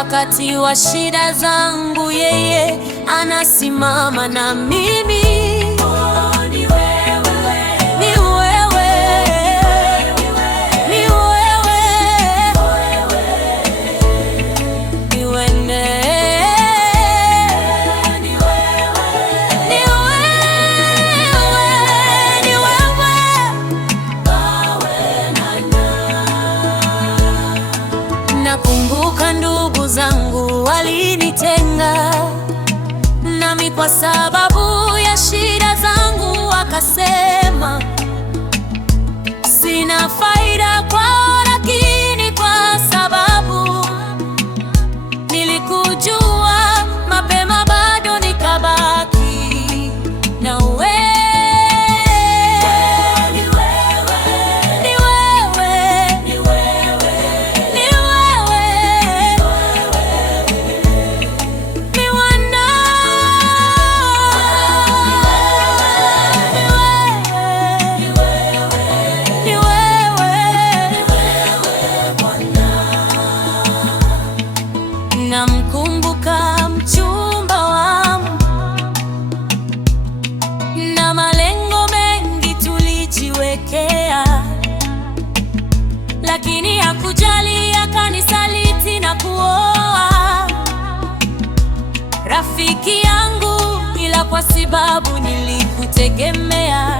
Wakati wa shida zangu yeye anasimama na mimi. Oh, ni wewe, ni wewe, ni wewe, ni wewe, ni wewe. Nakumbuka ndugu zangu walinitenga nami kwa sababu ya shida zangu, wakasema sina faida kwao, lakini kwa sababu nilikujua mapema bado nikabaki na wewe. Namkumbuka mchumba wangu na malengo mengi tulijiwekea, lakini hakujali, akanisaliti na kuoa rafiki yangu, ila kwa sababu nilikutegemea